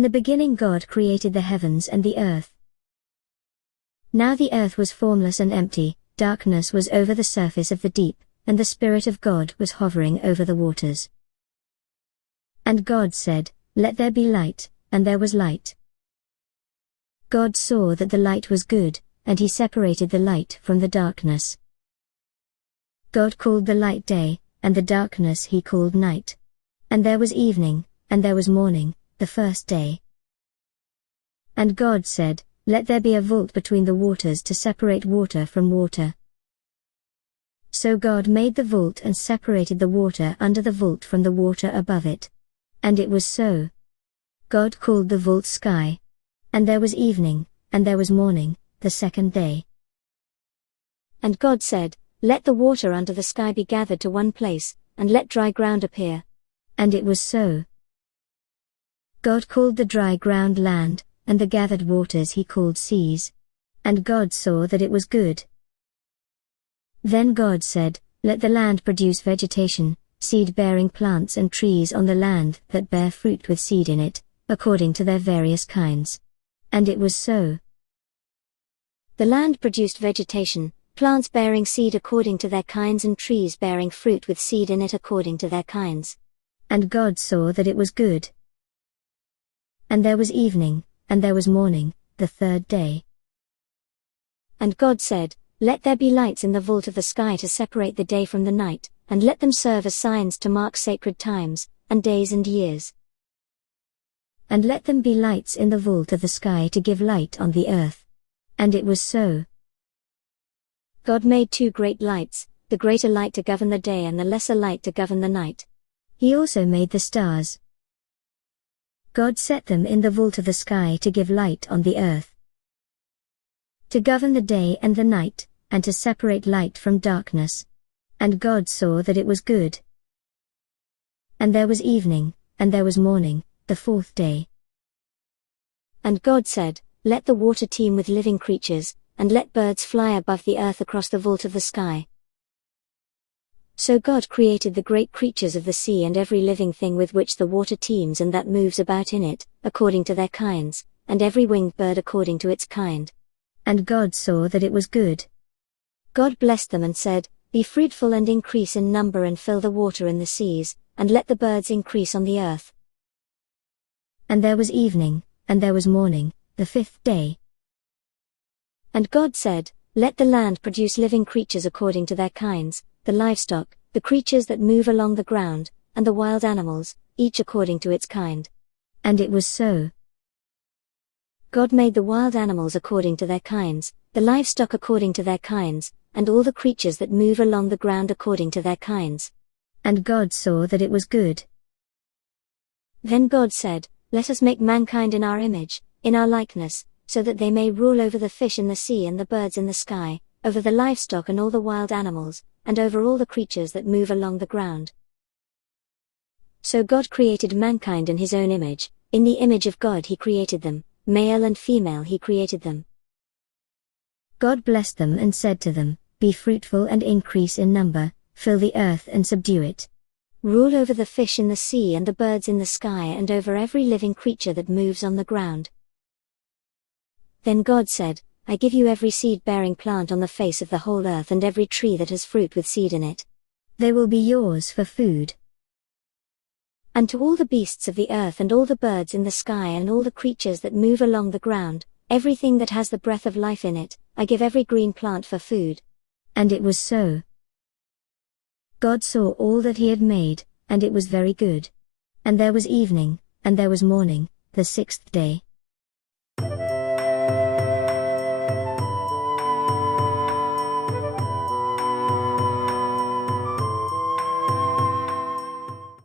In the beginning God created the heavens and the earth. Now the earth was formless and empty, darkness was over the surface of the deep, and the Spirit of God was hovering over the waters. And God said, "Let there be light," and there was light. God saw that the light was good, and he separated the light from the darkness. God called the light day, and the darkness he called night. And there was evening, and there was morning, the first day. And God said, "Let there be a vault between the waters to separate water from water." So God made the vault and separated the water under the vault from the water above it. And it was so. God called the vault sky. And there was evening, and there was morning, the second day. And God said, "Let the water under the sky be gathered to one place, and let dry ground appear." And it was so. God called the dry ground land, and the gathered waters he called seas. And God saw that it was good. Then God said, "Let the land produce vegetation, seed-bearing plants and trees on the land that bear fruit with seed in it, according to their various kinds." And it was so. The land produced vegetation, plants bearing seed according to their kinds and trees bearing fruit with seed in it according to their kinds. And God saw that it was good. And there was evening, and there was morning, the third day. And God said, "Let there be lights in the vault of the sky to separate the day from the night, and let them serve as signs to mark sacred times, and days and years. And let them be lights in the vault of the sky to give light on the earth." And it was so. God made two great lights, the greater light to govern the day and the lesser light to govern the night. He also made the stars. God set them in the vault of the sky to give light on the earth, to govern the day and the night, and to separate light from darkness. And God saw that it was good. And there was evening, and there was morning, the fourth day. And God said, "Let the water teem with living creatures, and let birds fly above the earth across the vault of the sky." So God created the great creatures of the sea and every living thing with which the water teems and that moves about in it, according to their kinds, and every winged bird according to its kind. And God saw that it was good. God blessed them and said, "Be fruitful and increase in number and fill the water in the seas, and let the birds increase on the earth." And there was evening, and there was morning, the fifth day. And God said, "Let the land produce living creatures according to their kinds, the livestock, the creatures that move along the ground, and the wild animals, each according to its kind." And it was so. God made the wild animals according to their kinds, the livestock according to their kinds, and all the creatures that move along the ground according to their kinds. And God saw that it was good. Then God said, "Let us make mankind in our image, in our likeness, so that they may rule over the fish in the sea and the birds in the sky, over the livestock and all the wild animals, and over all the creatures that move along the ground." So God created mankind in his own image, in the image of God he created them, male and female he created them. God blessed them and said to them, "Be fruitful and increase in number, fill the earth and subdue it. Rule over the fish in the sea and the birds in the sky and over every living creature that moves on the ground." Then God said, "I give you every seed-bearing plant on the face of the whole earth and every tree that has fruit with seed in it. They will be yours for food. And to all the beasts of the earth and all the birds in the sky and all the creatures that move along the ground, everything that has the breath of life in it, I give every green plant for food." And it was so. God saw all that he had made, and it was very good. And there was evening, and there was morning, the sixth day.